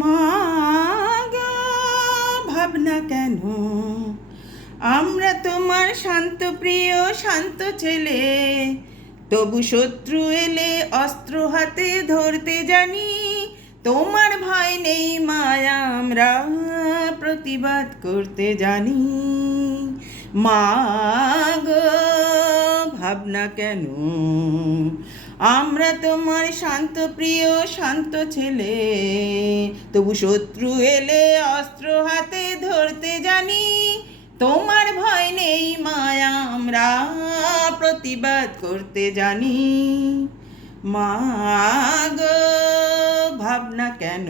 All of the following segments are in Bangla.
মা গো, ভাবনা কেন? আমরা তোমার শান্ত প্রিয় শান্ত ছেলে, তবু শত্রু এলে অস্ত্র হাতে ধরতে জানি। তোমার ভয় নেই মায়া, আমরা প্রতিবাদ করতে জানি। মা গো, ভাবনা কেন? আমরা তোমার শান্ত প্রিয় শান্ত ছেলে, তবু শত্রু এলে অস্ত্র হাতে ধরতে জানি। তোমার ভয় নেই মায়া, আমরা প্রতিবাদ করতে জানি। মা গো, ভাবনা কেন?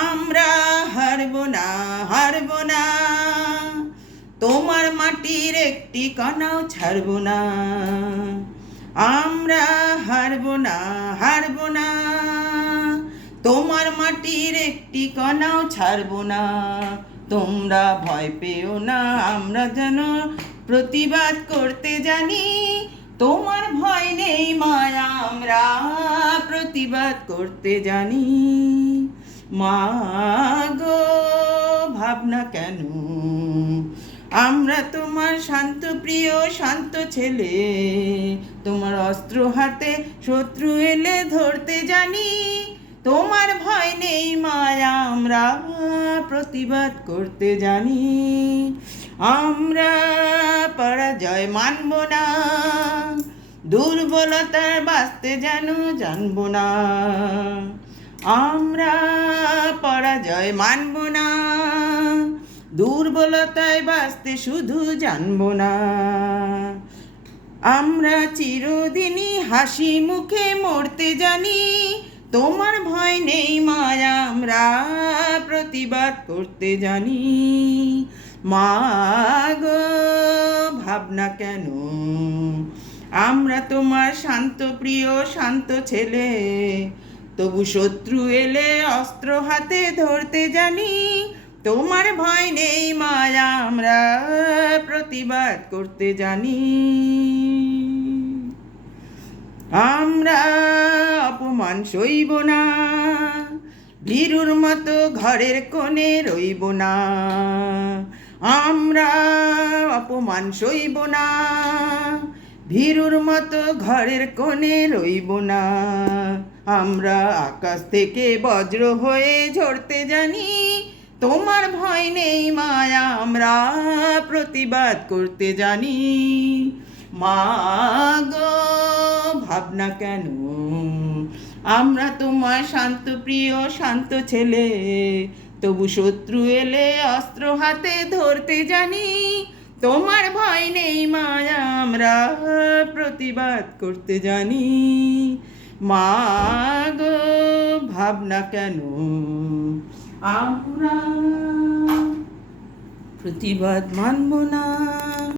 আমরা হারব না, হারব না, তোমার মাটির একটি কণাও ছাড়ব না। আমরা হারব না, হারব না, তোমার মাটির একটি কণাও ছাড়ব না। তোমরা ভয় পেও না, আমরা যেন প্রতিবাদ করতে জানি। তোমার ভয় নেই মায়া, আমরা প্রতিবাদ করতে জানি। মা গো, ভাবনা কেন? আমরা তোমার শান্ত প্রিয় শান্ত ছেলে, তোমার অস্ত্র হাতে শত্রু এলে ধরতে জানি। তোমার ভয় নেই মায়া, আমরা প্রতিবাদ করতে জানি। আমরা পরাজয় মানব না, দুর্বলতার বাঁচতে যেন জানব না। আমরা পরাজয় মানব না, দুর্বলতায় বাঁচতে শুধু জানব না। আমরা চিরদিনই হাসি মুখে মরতে জানি। তোমার ভয় নেই মায়া, আমরা প্রতিবাদ করতে জানি। মা গো, ভাবনা কেন? আমরা তোমার শান্ত প্রিয় শান্ত ছেলে, তবু শত্রু এলে অস্ত্র হাতে ধরতে জানি। তোমার ভয় নেই মায়া, আমরা প্রতিবাদ করতে জানি। আমরা অপমান সইব না, ভীরুর মতো ঘরের কোণে রইব না। আমরা অপমান সইব না, ভীরুর মতো ঘরের কোণে রইব না। আমরা আকাশ থেকে বজ্র হয়ে ঝরতে জানি। তোমার ভয় নেই মায়া, আমরা প্রতিবাদ করতে জানি। মা গো, ভাবনা কেন? আমরা তোমার শান্ত প্রিয় শান্ত ছেলে, তবু শত্রু এলে অস্ত্র হাতে ধরতে জানি। তোমার ভয় নেই মায়া, আমরা প্রতিবাদ করতে জানি। মা গো, ভাবনা কেন? আমরা প্রতিবাদ মানব না।